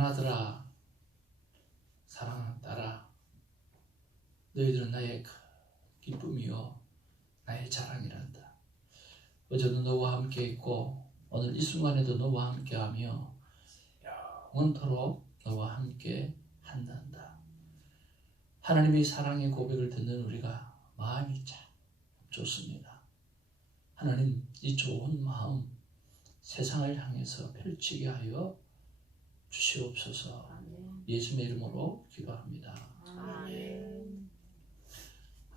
사랑하는 아들아, 사랑하는 딸아, 너희들은 나의 기쁨이요 나의 자랑이란다. 어제도 너와 함께 있고 오늘 이 순간에도 너와 함께하며 영원토록 너와 함께 한단다. 하나님의 사랑의 고백을 듣는 우리가 마음이 참 좋습니다. 하나님, 이 좋은 마음 세상을 향해서 펼치게 하여 주시옵소서. 예수님의 이름으로 기도합니다. 아멘.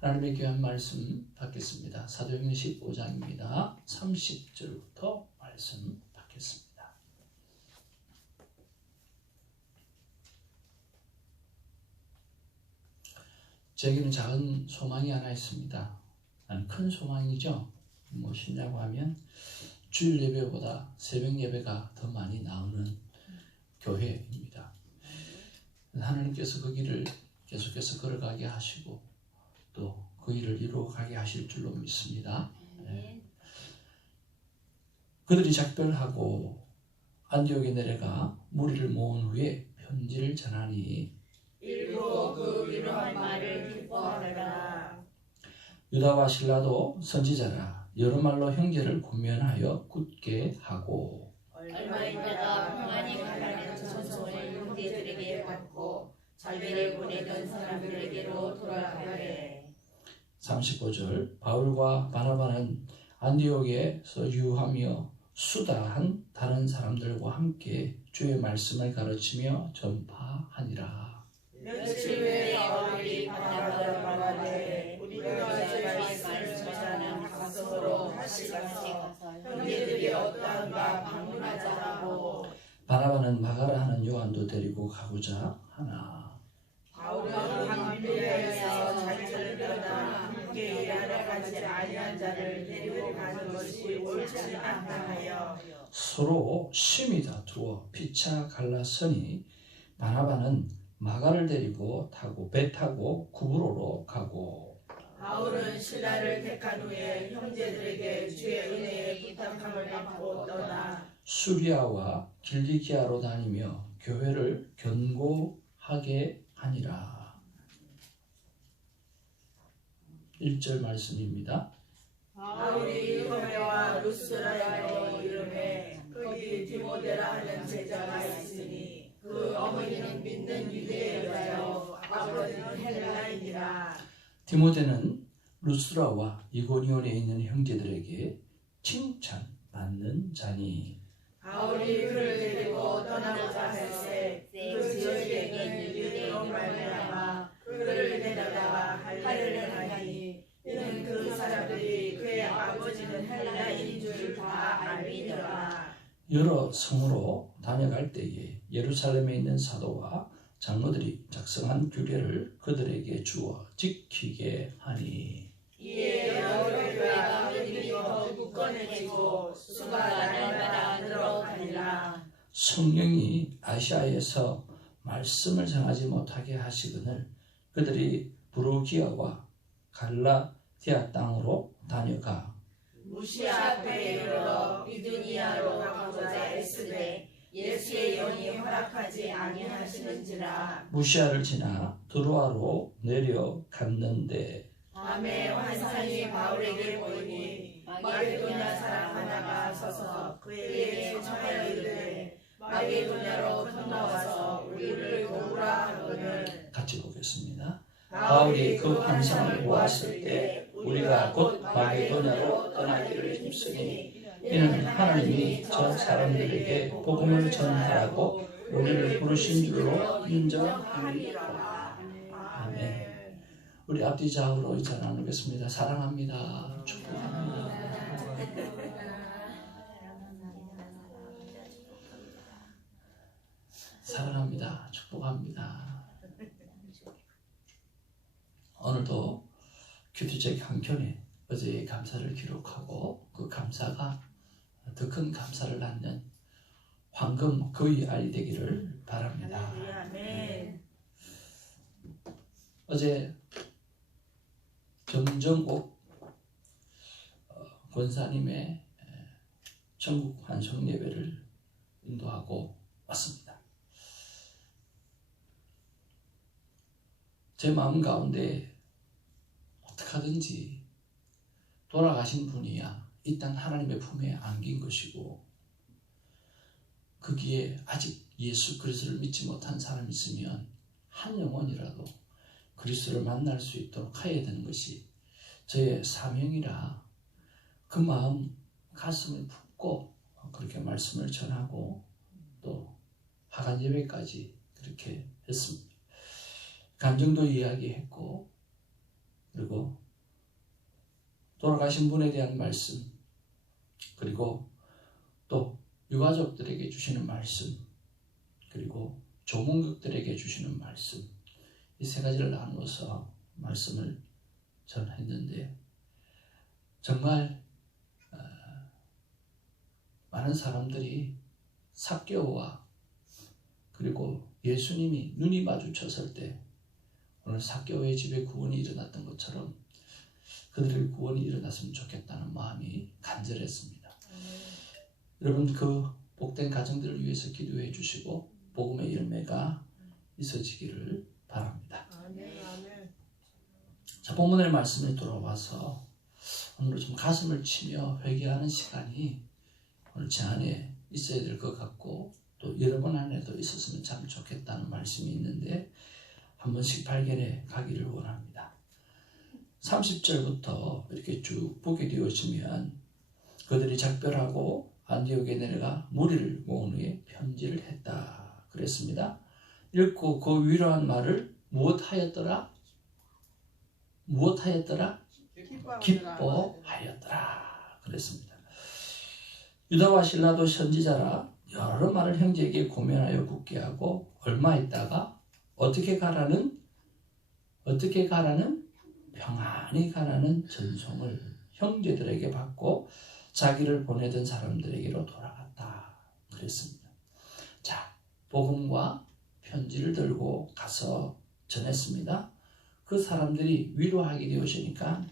하나님의 귀한 말씀 받겠습니다. 사도행전 15장입니다. 30절부터 말씀 받겠습니다. 제게는 작은 소망이 하나 있습니다. 큰 소망이죠. 무엇이냐고 하면 주일 예배보다 새벽 예배가 더 많이 나오는 교회입니다. 하나님께서 그 길을 계속해서 걸어가게 하시고 또 그 일을 이루어가게 하실 줄로 믿습니다. 네. 그들이 작별하고 안디옥에 내려가 무리를 모은 후에 편지를 전하니 읽고 그 위로한 말을 기뻐하라. 유다와 실라도 선지자라 여러 말로 형제를 권면하여 굳게 하고 얼마 있다가 평안히 가라는 전송을 형제들에게 받고 자기를 보내던 사람들에게로 돌아가게. 35절 바울과 바나바는 안디옥에서 유하며 수다한 다른 사람들과 함께 주의 말씀을 가르치며 전파하니라. 며칠 후에 바울이 바나바를 말하되 우리가 주의 말씀을 전하는 각성으로 다시 가서 형제들이 어떠한가 방문하자고. 바나바는 마가라 하는 요한도 데리고 가고자 하나. 바울은 함께하여서 자기를 떠나 함께 일하러 가지 아니한 자를 데리고 가는 것이 옳지 않다 하여 서로 심히 다투어 피차 갈라서니 바나바는 마가를 데리고 배 타고 구브로로 가고 바울은 신라를 택한 후에 형제들에게 주의 은혜에 부탁함을 받고 떠나 수리아와 길리기아로 다니며 교회를 견고하게 하니라. 1절 말씀입니다. 바울이 이거메와 루스라로 이름에 거기 디모데라 하는 제자가 있으니 그 어머니는 믿는 유대 여자요 아버지는 헬라인이라. 디모데는 루스라와 이고니온에 있는 형제들에게 칭찬받는 자니 바울이 그를 데리고 떠나고자 할세 그 지역에 있는 유대인으로 말미암아 그를 데려다가 할례를 하니 이는 그 사람들이 그의 아버지는 헬라인인 줄 다 알미더라. 여러 성으로 다녀갈 때에 예루살렘에 있는 사도와 장로들이 작성한 규례를 그들에게 주어 지키게 하니 이에 여러 교회가 믿음이 더 굳건해지고 수가 날마다 늘어가니라. 성령이 아시아에서 말씀을 전하지 못하게 하시거늘 그들이 부르기아와 갈라디아 땅으로 다녀가 무시아 앞에 이르러 비두니아로 가고자 애쓰되 예수의 영이 허락하지 아니하시는지라. 무시아를 지나 드로아로 내려갔는데 밤에 환상이 바울에게 보이니 마게도냐 사람 하나가 서서 그에게 청하여 이르되 마게도냐로 건너와서 우리를 도우라 하거늘. 같이 보겠습니다. 바울이 그 환상을 보았을 때 우리가 곧 마게도냐로 떠나기를 힘쓰니 이는 하나님이 저 사람들에게 복음을 전하라고 우리를 부르신 줄로 인정하리라. 아멘. 우리 앞뒤 좌우로 인사 나누겠습니다. 사랑합니다. 축복합니다. 사랑합니다. 축복합니다. 오늘도 큐티책 한 편에 어제의 감사를 기록하고 그 감사가 더 큰 감사를 낳는 황금 거의 알이 되기를 바랍니다. 어제 정정옥 권사님의 천국 환송 예배를 인도하고 왔습니다. 제 마음 가운데 어떻게 하든지 돌아가신 분이야 이 땅 하나님의 품에 안긴 것이고, 거기에 아직 예수 그리스도를 믿지 못한 사람이 있으면 한 영혼이라도 그리스도를 만날 수 있도록 해야 되는 것이 저의 사명이라, 그 마음 가슴을 품고 그렇게 말씀을 전하고 또 화관 예배까지 그렇게 했습니다. 감정도 이야기했고, 그리고 돌아가신 분에 대한 말씀, 그리고 또 유가족들에게 주시는 말씀, 그리고 조문객들에게 주시는 말씀, 이 세 가지를 나누어서 말씀을 전했는데, 정말 많은 사람들이 삭개오와 그리고 예수님이 눈이 마주쳤을 때 오늘 삭개오의 집에 구원이 일어났던 것처럼 그들의 구원이 일어났으면 좋겠다는 마음이 간절했습니다. 여러분, 그 복된 가정들을 위해서 기도해 주시고 복음의 열매가 있어지기를 바랍니다. 자, 본문의 말씀에 돌아와서 오늘 좀 가슴을 치며 회개하는 시간이 오늘 제 안에 있어야 될 것 같고, 또 여러분 안에도 있었으면 참 좋겠다는 말씀이 있는데 한 번씩 발견해 가기를 원합니다. 30절부터 이렇게 쭉 보게 되어지면 그들이 작별하고 안디옥에 내려가 무리를 모은 후에 편지를 했다 그랬습니다. 읽고 그 위로한 말을 무엇하였더라? 기뻐하였더라 그랬습니다. 유다와 실라도 선지자라 여러 말을 형제에게 고면하여 굳게 하고 얼마 있다가 어떻게 가라는 평안히 가라는 전송을 형제들에게 받고 자기를 보내던 사람들에게로 돌아갔다 그랬습니다. 자, 복음과 편지를 들고 가서 전했습니다. 그 사람들이 위로하게 되어지니까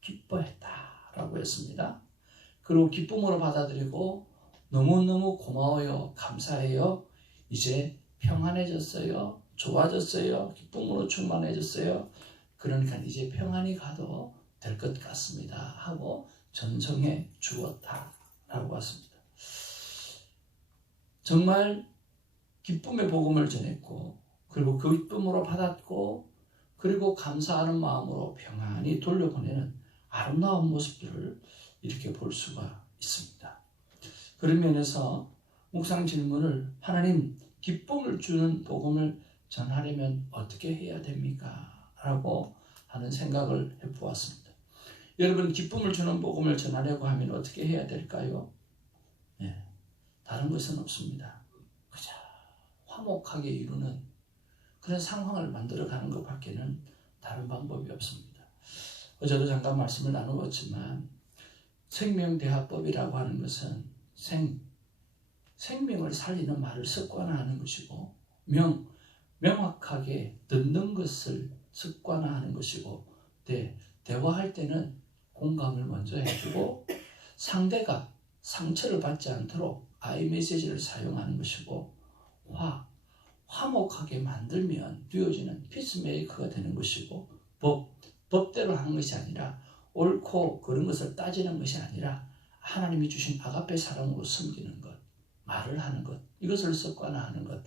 기뻐했다라고 했습니다. 그리고 기쁨으로 받아들이고 너무너무 고마워요, 감사해요, 이제 평안해졌어요, 좋아졌어요, 기쁨으로 충만해졌어요, 그러니까 이제 평안히 가도 될 것 같습니다 하고 전송해 주었다라고 했습니다. 정말 기쁨의 복음을 전했고, 그리고 그 기쁨으로 받았고, 그리고 감사하는 마음으로 평안히 돌려보내는 아름다운 모습들을 이렇게 볼 수가 있습니다. 그런 면에서 묵상 질문을, 하나님 기쁨을 주는 복음을 전하려면 어떻게 해야 됩니까? 라고 하는 생각을 해보았습니다. 여러분, 기쁨을 주는 복음을 전하려고 하면 어떻게 해야 될까요? 네, 다른 것은 없습니다. 그저 화목하게 이루는 그런 상황을 만들어가는 것밖에는 다른 방법이 없습니다. 어제도 잠깐 말씀을 나누었지만 생명대화법이라고 하는 것은 생명을 살리는 말을 습관화하는 것이고, 명확하게 듣는 것을 습관화하는 것이고, 대화할 때는 공감을 먼저 해주고 상대가 상처를 받지 않도록 아이 메시지를 사용하는 것이고, 화목하게 만들면 되어지는 피스메이커가 되는 것이고, 법대로 하는 것이 아니라 옳고 그런 것을 따지는 것이 아니라 하나님이 주신 아가페 사랑으로 섬기는 것, 말을 하는 것, 이것을 습관화하는 것,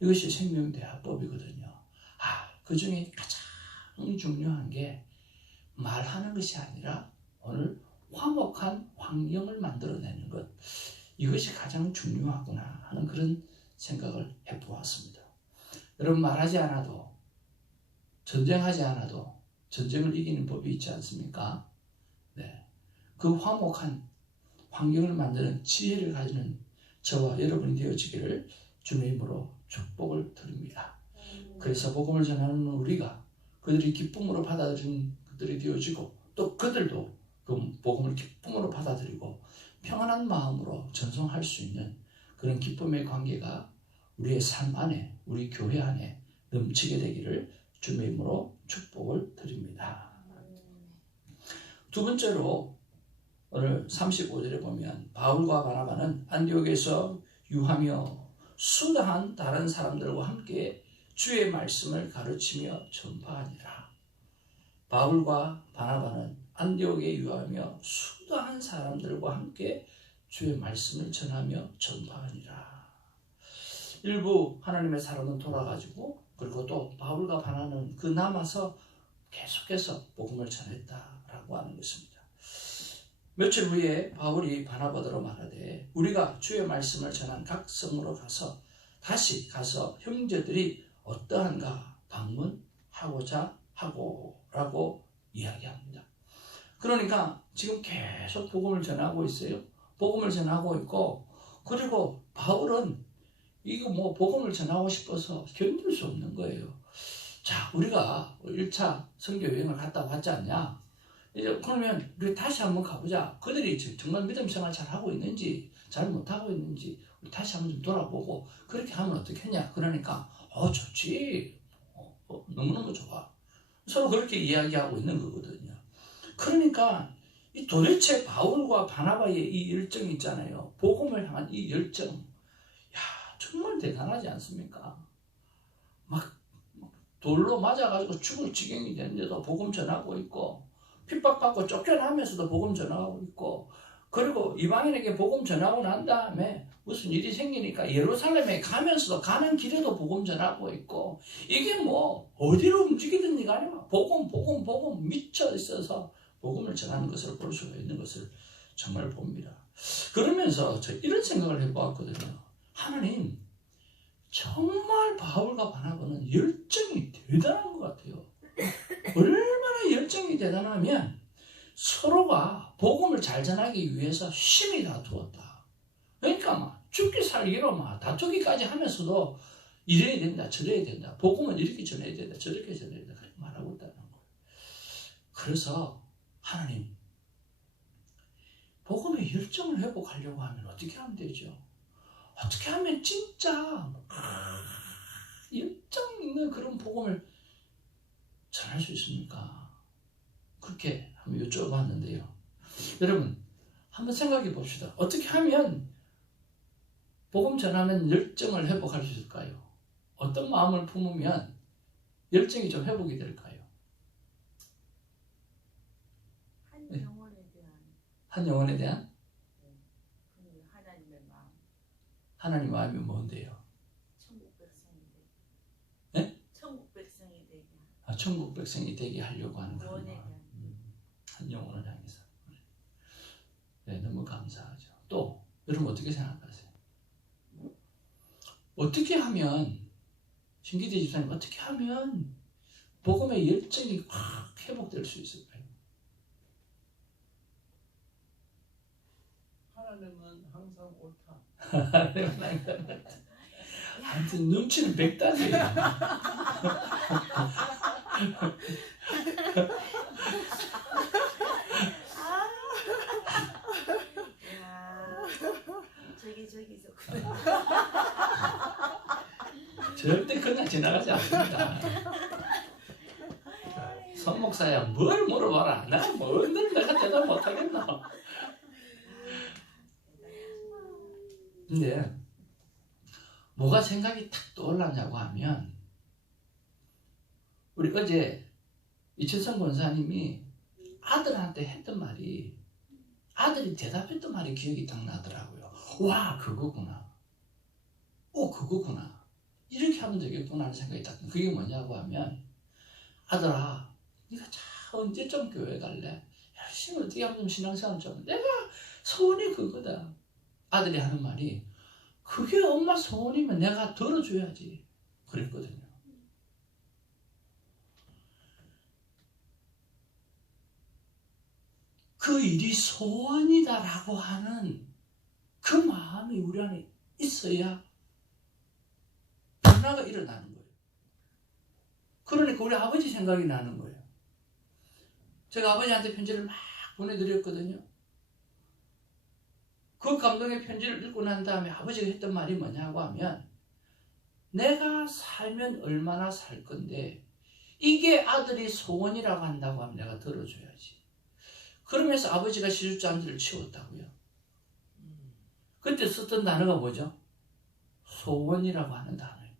이것이 생명대화법이거든요. 그 중에 가장 중요한 게 말하는 것이 아니라 오늘 화목한 환경을 만들어내는 것, 이것이 가장 중요하구나 하는 그런 생각을 해보았습니다. 여러분, 말하지 않아도, 전쟁하지 않아도 전쟁을 이기는 법이 있지 않습니까? 네, 그 화목한 환경을 만드는 지혜를 가지는 저와 여러분이 되어지기를 주님의 이름으로 축복을 드립니다. 그래서 복음을 전하는 우리가 그들이 기쁨으로 받아들이는 그들이 되어지고, 또 그들도 그 복음을 기쁨으로 받아들이고 평안한 마음으로 전송할 수 있는 그런 기쁨의 관계가 우리의 삶 안에, 우리 교회 안에 넘치게 되기를 주님의 이름으로 축복을 드립니다. 두 번째로 오늘 35절에 보면 바울과 바나바는 안디옥에서 유하며 수다한 다른 사람들과 함께 주의 말씀을 가르치며 전파하니라. 바울과 바나바는 안디옥에 유하며 수도한 사람들과 함께 주의 말씀을 전하며 전파하니라. 일부 하나님의 사람은 돌아가지고 그리고 또 바울과 바나바는 그 남아서 계속해서 복음을 전했다라고 하는 것입니다. 며칠 후에 바울이 바나바더러 말하되 우리가 주의 말씀을 전한 각 성으로 다시 가서 형제들이 어떠한가 방문하고자 하고라고 이야기합니다. 그러니까 지금 계속 복음을 전하고 있어요. 복음을 전하고 있고 그리고 바울은 이거 뭐 복음을 전하고 싶어서 견딜 수 없는 거예요. 자, 우리가 1차 선교 여행을 갔다 왔지 않냐? 이제 그러면 우리 다시 한번 가보자. 그들이 정말 믿음 생활 잘 하고 있는지 잘 못하고 있는지 우리 다시 한번 좀 돌아보고 그렇게 하면 어떻겠냐? 그러니까 좋지. 너무너무 좋아. 서로 그렇게 이야기하고 있는 거거든요. 그러니까 이 도대체 바울과 바나바의 이 열정이 있잖아요. 복음을 향한 이 열정. 야, 정말 대단하지 않습니까? 막 돌로 맞아가지고 죽을 지경이 되는데도 복음 전하고 있고 핍박받고 쫓겨나면서도 복음 전하고 있고 그리고 이방인에게 복음 전하고 난 다음에 무슨 일이 생기니까 예루살렘에 가면서도 가는 길에도 복음 전하고 있고 이게 뭐 어디로 움직이든지 간에 복음 미쳐 있어서 복음을 전하는 것을 볼 수가 있는 것을 정말 봅니다. 그러면서 저 이런 생각을 해보았거든요. 하나님 정말 바울과 바나바는 열정이 대단한 것 같아요. 얼마나 열정이 대단하면 서로가 복음을 잘 전하기 위해서 심히 다투었다. 그러니까 막 죽기 살기로 막 다투기까지 하면서도 이래야 된다 저래야 된다. 복음은 이렇게 전해야 된다 저렇게 전해야 된다. 그렇게 말하고 있다는 거예요. 그래서 하나님 복음의 열정을 회복하려고 하면 어떻게 하면 되죠? 어떻게 하면 진짜 열정 있는 그런 복음을 전할 수 있습니까? 그렇게 한번 여쭤봤는데요. 여러분 한번 생각해 봅시다. 어떻게 하면 복음 전하는 열정을 회복할 수 있을까요? 어떤 마음을 품으면 열정이 좀 회복이 될까요? 한 영혼에 대한? 하나님의 마음. 하나님 마음이 뭔데요? 천국 백성이 되게. 네? 천국 백성이 되게. 천국 백성이 되게 하려고 하는 그런 구원에 마음. 대한. 한 영혼을 향해서. 네, 너무 감사하죠. 또 여러분 어떻게 생각하세요? 어떻게 하면 신기대 집사님 어떻게 하면 복음의 열정이 확 회복될 수 있을까요? 하나님은 항상 옳다. 아무튼 눈치는 백단이에요. 저기서 절대 그냥 지나가지 않습니다. 선 목사야 뭘 물어봐라. 내가 뭔들 내가 대답 못하겠나. 근데 뭐가 생각이 탁 떠올랐냐고 하면 우리 어제 이철성 권사님이 아들한테 했던 말이 아들이 대답했던 말이 기억이 딱 나더라고요. 와 그거구나. 그거구나. 이렇게 하면 되겠구나 하는 생각이 딱. 그게 뭐냐고 하면 아들아 네가 언제쯤 교회 갈래? 열심히 어떻게 하면 좀 신앙생활 좀. 내가 소원이 그거다. 아들이 하는 말이 그게 엄마 소원이면 내가 들어줘야지 그랬거든요. 그 일이 소원이다라고 하는 그 마음이 우리 안에 있어야 변화가 일어나는 거예요. 그러니까 우리 아버지 생각이 나는 거예요. 제가 아버지한테 편지를 막 보내드렸거든요. 그 감동의 편지를 읽고 난 다음에 아버지가 했던 말이 뭐냐고 하면 내가 살면 얼마나 살 건데 이게 아들이 소원이라고 한다고 하면 내가 들어줘야지. 그러면서 아버지가 시집장지를 치웠다고요. 그때 썼던 단어가 뭐죠? 소원이라고 하는 단어예요.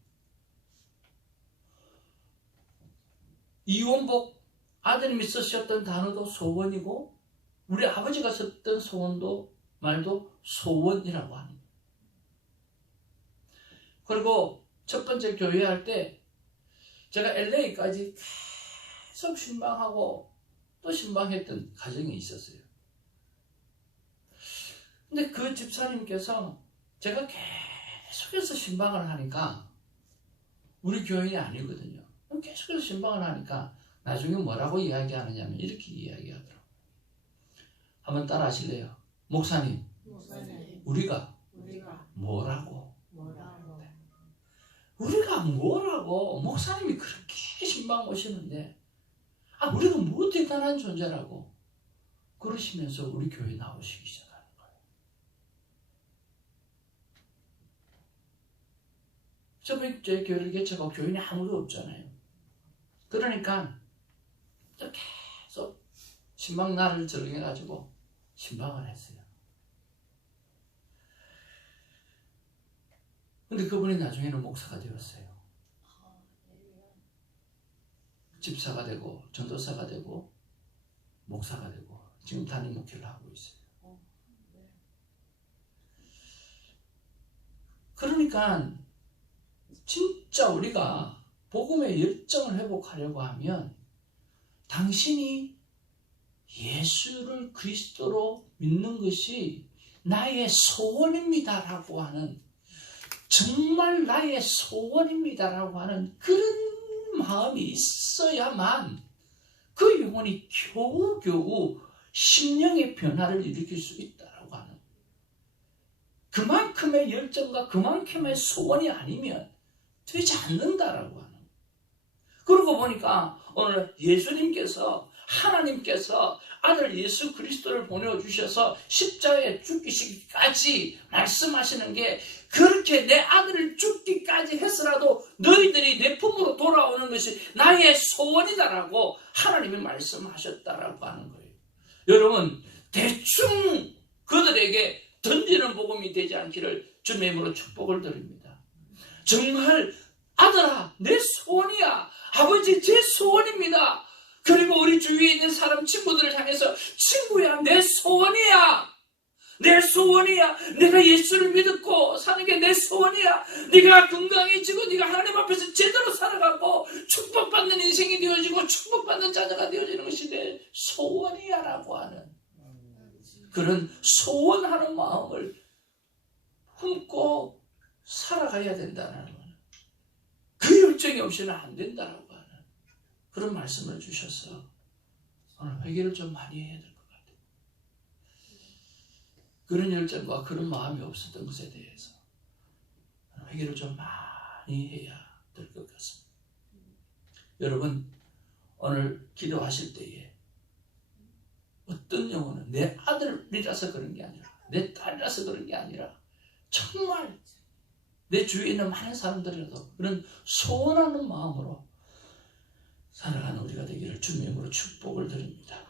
이원복 아드님이 쓰셨던 단어도 소원이고 우리 아버지가 썼던 소원도 말도 소원이라고 하는 거예요. 그리고 첫 번째 교회할 때 제가 LA까지 계속 신방하고 또 신방했던 가정이 있었어요. 근데 그 집사님께서 제가 계속해서 신방을 하니까 우리 교인이 아니거든요. 계속해서 신방을 하니까 나중에 뭐라고 이야기하느냐면 이렇게 이야기하더라고요. 한번 따라 하실래요? 목사님, 우리가 뭐라고? 우리가 뭐라고? 목사님이 그렇게 신방 오시는데 우리가 뭐 대단한 존재라고 그러시면서 우리 교회 나오시기 시작하는 거예요. 저번에 제 교회를 개척하고 교인이 아무도 없잖아요. 그러니까 계속 신방 날을 정해가지고 신방을 했어요. 근데 그분이 나중에는 목사가 되었어요. 집사가 되고 전도사가 되고 목사가 되고 지금 단임 목회를 하고 있어요. 그러니까 진짜 우리가 복음의 열정을 회복하려고 하면 당신이 예수를 그리스도로 믿는 것이 나의 소원입니다라고 하는, 정말 나의 소원입니다라고 하는 그런 마음이 있어야만 그 영혼이 겨우겨우 심령의 변화를 일으킬 수 있다라고 하는, 그만큼의 열정과 그만큼의 소원이 아니면 되지 않는다라고 하는. 그러고 보니까 오늘 예수님께서, 하나님께서 아들 예수 그리스도를 보내주셔서 십자가에 죽기까지 말씀하시는 게, 그렇게 내 아들을 죽기까지 해서라도 너희들이 내 품으로 돌아오는 것이 나의 소원이다라고 하나님이 말씀하셨다라고 하는 거예요. 여러분, 대충 그들에게 던지는 복음이 되지 않기를 주님의 이름으로 축복을 드립니다. 정말 아들아, 내 소원이야. 아버지, 제 소원입니다. 그리고 우리 주위에 있는 사람, 친구들을 향해서 친구야, 내 소원이야. 내 소원이야. 내가 예수를 믿고 사는 게 내 소원이야. 네가 건강해지고 네가 하나님 앞에서 제대로 살아가고 축복받는 인생이 되어지고 축복받는 자녀가 되어지는 것이 내 소원이야 라고 하는 그런 소원하는 마음을 품고 살아가야 된다는 거예요. 그 열정이 없이는 안 된다라고 하는 그런 말씀을 주셔서 오늘 회개를 좀 많이 해야 될 것 같아요. 그런 열정과 그런 마음이 없었던 것에 대해서 회개를 좀 많이 해야 될 것 같습니다. 여러분, 오늘 기도하실 때에 어떤 영혼은 내 아들이라서 그런 게 아니라, 내 딸이라서 그런 게 아니라, 정말 내 주위에 있는 많은 사람들이라도 그런 소원하는 마음으로 살아가는 우리가 되기를 주님의 이름으로 축복을 드립니다.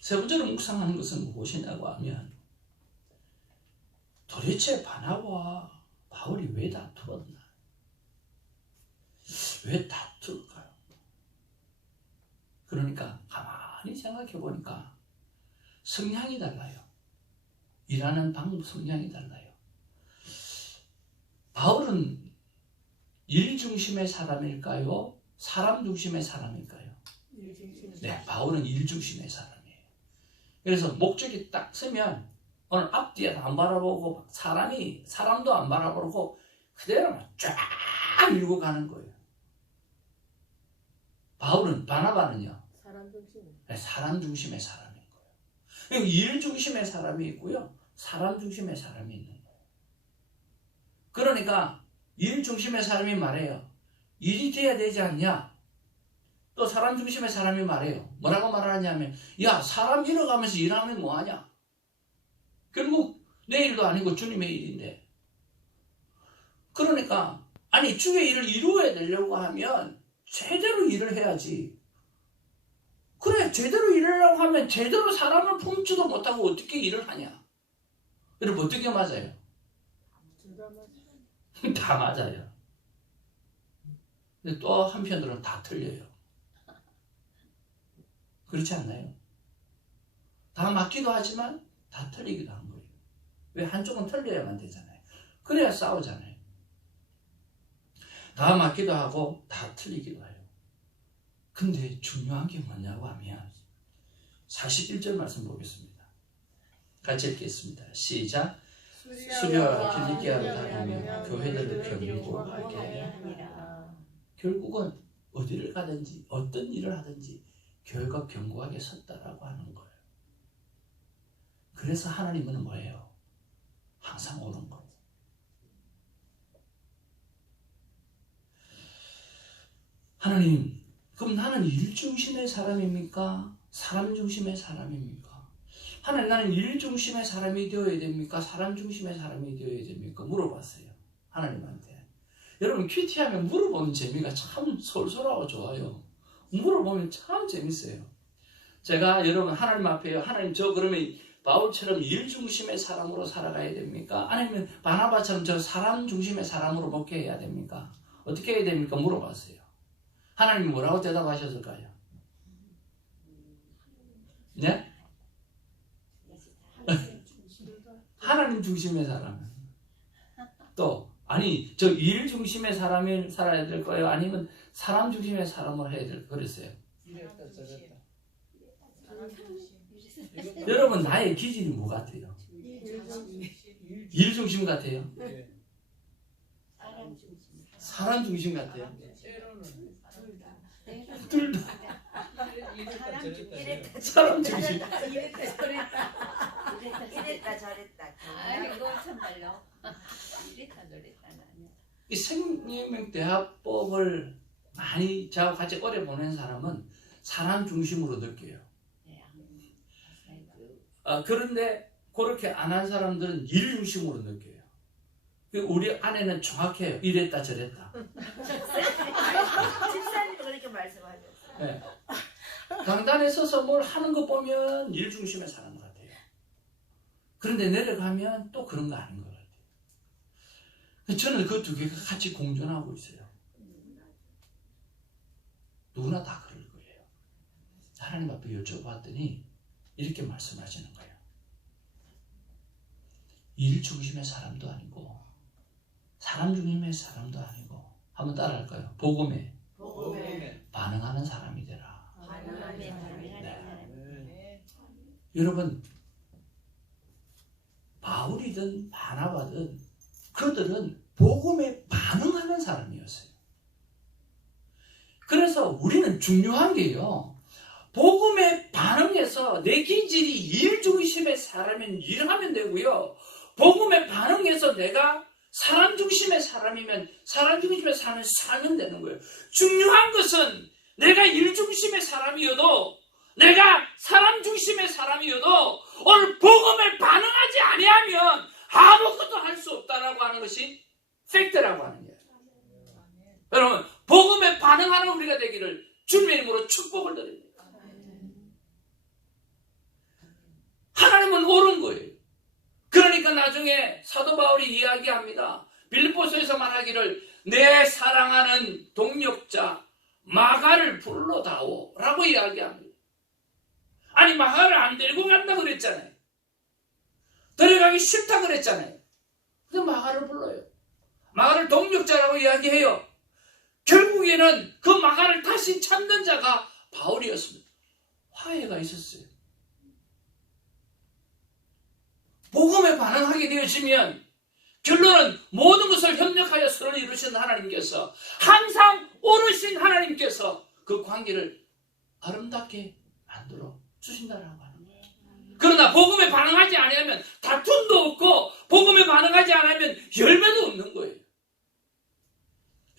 세 번째로 묵상하는 것은 무엇이냐고 하면, 도대체 바나바와 바울이 왜 다투었나? 왜 다툴까요? 그러니까 가만히 생각해 보니까 성향이 달라요. 일하는 방법, 성향이 달라요. 바울은 일 중심의 사람일까요? 사람 중심의 사람일까요? 네, 바울은 일 중심의 사람이에요. 그래서 목적이 딱 서면 오늘 앞뒤에 안 바라보고 사람도 안 바라보고 그대로 쫙 밀고 가는 거예요. 바나바는요? 사람 중심의 사람인 거예요. 일 중심의 사람이 있고요, 사람 중심의 사람이 있는 거예요. 그러니까 일 중심의 사람이 말해요. 일이 돼야 되지 않냐? 또 사람 중심의 사람이 말해요. 뭐라고 말하냐면, 야, 사람 잃어가면서 일하면 뭐하냐? 결국 내 일도 아니고 주님의 일인데. 그러니까 아니, 주의 일을 이루어야 되려고 하면 제대로 일을 해야지. 그래, 제대로 일하려고 하면 제대로 사람을 품지도 못하고 어떻게 일을 하냐? 여러분, 어떻게 맞아요? 다 맞아요. 근데 또 한편으로는 다 틀려요. 그렇지 않나요? 다 맞기도 하지만 다 틀리기도 한 거예요. 왜? 한쪽은 틀려야만 되잖아요. 그래야 싸우잖아요. 다 맞기도 하고 다 틀리기도 해요. 근데 중요한 게 뭐냐고 하면 41절 말씀 보겠습니다. 같이 읽겠습니다. 시작. 수려와 길리기아로 다니며 교회들을 견디고 하게 하니라. 결국은 어디를 가든지 어떤 일을 하든지 교회가 견고하게 섰다라고 하는 거예요. 그래서 하나님은 뭐예요? 항상 오는 거예요. 하나님, 그럼 나는 일 중심의 사람입니까? 사람 중심의 사람입니까? 하나님, 나는 일 중심의 사람이 되어야 됩니까? 사람 중심의 사람이 되어야 됩니까? 물어봤어요. 하나님한테. 여러분, 큐티하면 물어보는 재미가 참 솔솔하고 좋아요. 물어보면 참 재밌어요. 제가 여러분 하나님 앞에요. 하나님, 저 그러면 바울처럼 일 중심의 사람으로 살아가야 됩니까? 아니면 바나바처럼 저 사람 중심의 사람으로 목회해야 됩니까? 어떻게 해야 됩니까? 물어봤어요. 하나님이 뭐라고 대답하셨을까요? 네? 하나님 중심의 사람. 또 아니 저 일 중심의 사람이 살아야 될 거예요? 아니면 사람 중심의 사람으로 해야 될 거예요? 그랬어요. 이랬다 저랬다. 여러분 나의 기질이 뭐 같아요? 일 중심 같아요? 예. 사람 중심 같아요? 때로는 둘 다 이랬다 저랬다. 이랬다 사람 중심. 이랬다 저랬다. 이랬다 저랬다. 아이고 참말로 이랬다 저랬다는 아니야. 이 생명대화법을 많이 저하고 같이 오래 보낸 사람은 사람 중심으로 느껴요. 그런데 그렇게 안 한 사람들은 일 중심으로 느껴요. 우리 아내는 정확해요. 이랬다 저랬다. 집사님도 그렇게 말씀하셨어요. 네. 강단에 서서 뭘 하는 거 보면 일 중심의 사람 같아요. 그런데 내려가면 또 그런 거 아닌 것 같아요. 저는 그 두 개가 같이 공존하고 있어요. 누구나 다 그럴 거예요. 하나님 앞에 여쭤봤더니 이렇게 말씀하시는 거예요. 일 중심의 사람도 아니고 사람 중심의 사람도 아니고 한번 따라할까요? 복음에 반응하는 사람이 되라. 네. 여러분, 바울이든 바나바든 그들은 복음에 반응하는 사람이었어요. 그래서 우리는 중요한 게요. 복음에 반응해서 내 기질이 일 중심의 사람이면 일하면 되고요. 복음에 반응해서 내가 사람 중심의 사람이면 사람 중심의 삶을 살면 되는 거예요. 중요한 것은 내가 일 중심의 사람이어도 내가 사람 중심의 사람이어도 오늘 복음에 반응하지 아니하면 아무것도 할 수 없다라고 하는 것이 팩트라고 하는 거예요. 여러분, 복음에 반응하는 우리가 되기를 주님의 이름으로 축복을 드립니다. 하나님은 옳은 거예요. 그러니까 나중에 사도 바울이 이야기합니다. 빌립보서에서 말하기를 내 사랑하는 동역자 마가를 불러다오 라고 이야기합니다. 아니 마가를 안 데리고 간다 그랬잖아요. 데려가기 싫다 그랬잖아요. 근데 마가를 불러요. 마가를 동역자라고 이야기해요. 결국에는 그 마가를 다시 찾는 자가 바울이었습니다. 화해가 있었어요. 복음에 반응하게 되어지면 결론은 모든 것을 협력하여 선을 이루신 하나님께서 항상 오르신 하나님께서 그 관계를 아름답게 만들어 주신다라고 하는 거예요. 그러나 복음에 반응하지 않으면 다툼도 없고 복음에 반응하지 않으면 열매도 없는 거예요.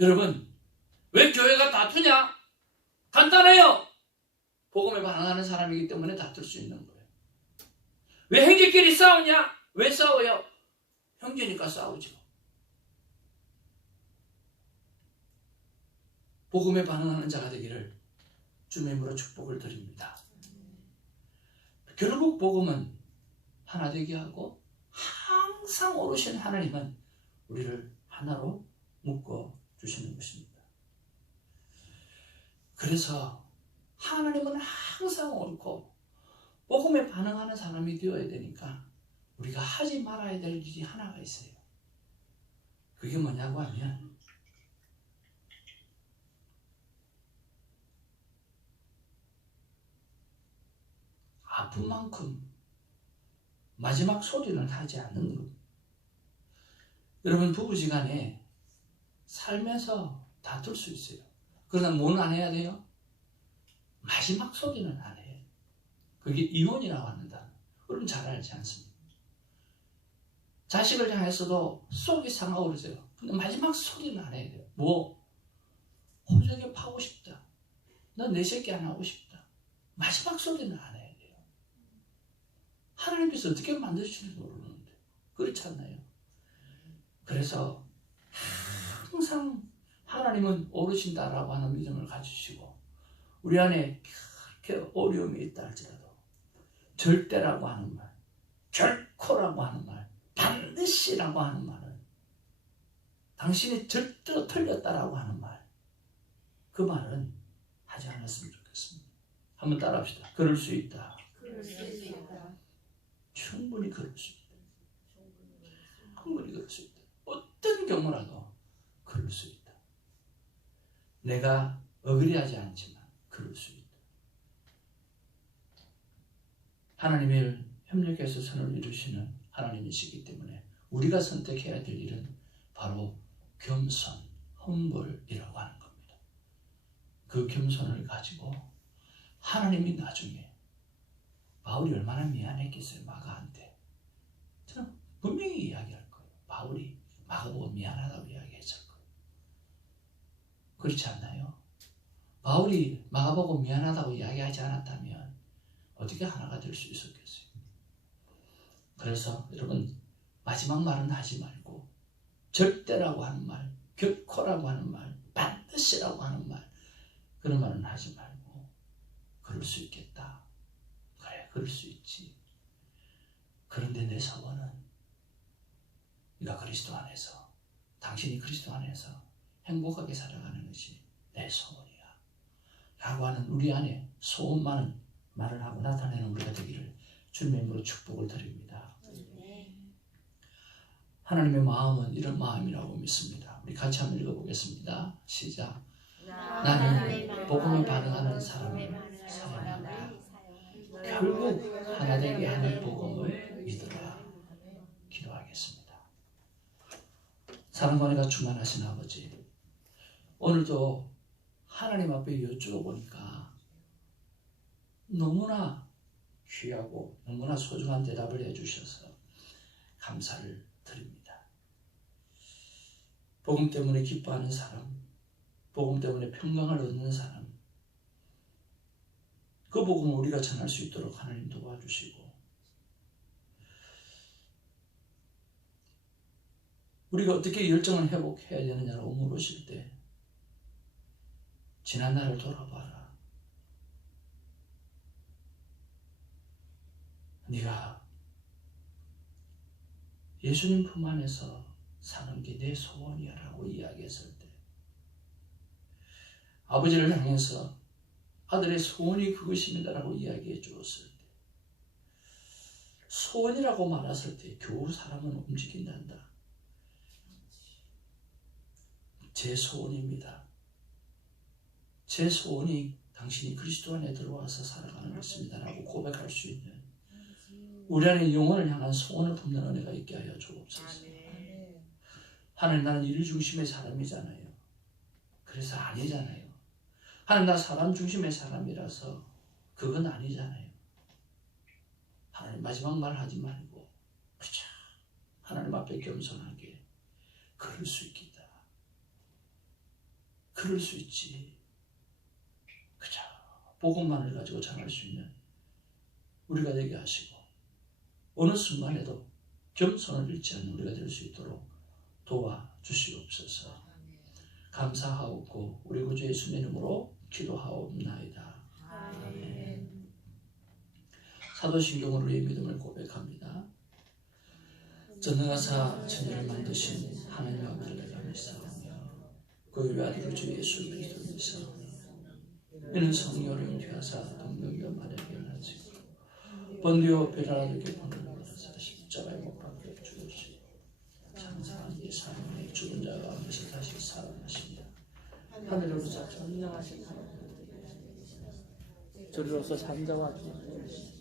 여러분, 왜 교회가 다투냐? 간단해요. 복음에 반응하는 사람이기 때문에 다툴 수 있는 거예요. 왜 형제끼리 싸우냐? 왜 싸워요? 형제니까 싸우죠. 복음에 반응하는 자가 되기를 주님의 이름으로 축복을 드립니다. 결국 복음은 하나 되게 하고 항상 오르신 하나님은 우리를 하나로 묶어 주시는 것입니다. 그래서 하나님은 항상 옳고 복음에 반응하는 사람이 되어야 되니까 우리가 하지 말아야 될 일이 하나가 있어요. 그게 뭐냐고 하면 아픈 만큼 마지막 소리는 하지 않는 것. 여러분 부부지간에 살면서 다툴 수 있어요. 그러나 뭐는 안 해야 돼요? 마지막 소리는 안 해요. 그게 이혼이라고 한다. 여러분 잘 알지 않습니까? 자식을 향해서도 속이 상하고 그러세요. 근데 마지막 소리는 안 해야 돼요. 뭐? 호적에 파고 싶다. 너 내 새끼 안 하고 싶다. 마지막 소리는 안 해야 돼요. 하나님께서 어떻게 만드실지 모르는데. 그렇지 않나요? 그래서 항상 하나님은 오르신다라고 하는 믿음을 가지시고 우리 안에 그렇게 어려움이 있다 할지라도 절대라고 하는 말, 결코라고 하는 말, 반드시라고 하는 말은 당신이 절대로 틀렸다라고 하는 말, 그 말은 하지 않았으면 좋겠습니다. 한번 따라합시다. 그럴 수 있다. 그럴 수 있다. 충분히 그럴 수 있다. 충분히 그럴 수 있다. 어떤 경우라도 그럴 수 있다. 내가 어그리하지 않지만 그럴 수 있다. 하나님의 협력해서 선을 이루시는 하나님이시기 때문에 우리가 선택해야 될 일은 바로 겸손, humble-이라고 하는 겁니다. 그 겸손을 가지고 하나님이 나중에 바울이 얼마나 미안했겠어요, 마가한테. 저는 분명히 이야기할 거예요. 바울이 마가 보고 미안하다고 이야기했을 거예요. 그렇지 않나요? 바울이 마가 보고 미안하다고 이야기하지 않았다면 어떻게 하나가 될 수 있었겠어요? 그래서 여러분 마지막 말은 하지 말고 절대라고 하는 말, 결코라고 하는 말, 반드시라고 하는 말, 그런 말은 하지 말고 그럴 수 있겠다. 그래, 그럴 수 있지. 그런데 내 소원은 네가 그리스도 안에서, 당신이 그리스도 안에서 행복하게 살아가는 것이 내 소원이야 라고 하는 우리 안에 소원만은 말을 하고 나타내는 우리가 되기를 주님의 이름으로 축복을 드립니다. 하나님의 마음은 이런 마음이라고 믿습니다. 우리 같이 한번 읽어보겠습니다. 시작. 나는 복음에 반응하는 사람을 사랑한다. 결국 하나 되게 하는 복음을 믿으라. 기도하겠습니다. 사랑과 은혜가 충만하신 아버지, 오늘도 하나님 앞에 여쭈어보니까 너무나 귀하고 너무나 소중한 대답을 해주셔서 감사를 드립니다. 복음 때문에 기뻐하는 사람, 복음 때문에 평강을 얻는 사람, 그 복음을 우리가 전할 수 있도록 하나님 도와주시고, 우리가 어떻게 열정을 회복해야 되느냐라고 물으실 때 지난 날을 돌아봐라. 네가 예수님 품 안에서 사는 게 내 소원이야 라고 이야기했을 때, 아버지를 향해서 아들의 소원이 그것입니다 라고 이야기해 주었을 때, 소원이라고 말했을 때 겨우 사람은 움직인단다. 제 소원입니다. 제 소원이 당신이 그리스도 안에 들어와서 살아가는 것입니다 라고 고백할 수 있는 우리 안에 영혼을 향한 소원을 품는 은혜가 있게 하여 주옵소서. 하나님, 나는 일 중심의 사람이잖아요. 그래서 아니잖아요. 하나님, 나 사람 중심의 사람이라서 그건 아니잖아요. 하나님, 마지막 말 하지 말고 그저 하나님 앞에 겸손하게 그럴 수 있겠다. 그럴 수 있지. 그저 복음만을 가지고 전할 수 있는 우리가 되게 하시고, 어느 순간에도 겸손을 잃지 않는 우리가 될 수 있도록 도와주시옵소서. 감사하옵고 우리 구주 예수님 이름으로 기도하옵나이다. 아멘. 사도신경으로 우리의 믿음을 고백합니다. 전능하사 천지를 만드신 하나님 아버지를 내가 믿사오며 그 외아들 주 예수 그리스도를 믿사오며 이는 성령을 인도하사 동력과 마력을 하시고 본디오 빌라도에게 본을 받아서 십자가에 못 박혀 죽으시고 장사한 이 사명의 죽은 자 가운데서 다시 살아나십니다. 하늘로서 전능하신 하나님 저리로서 잠자와 주옵소서.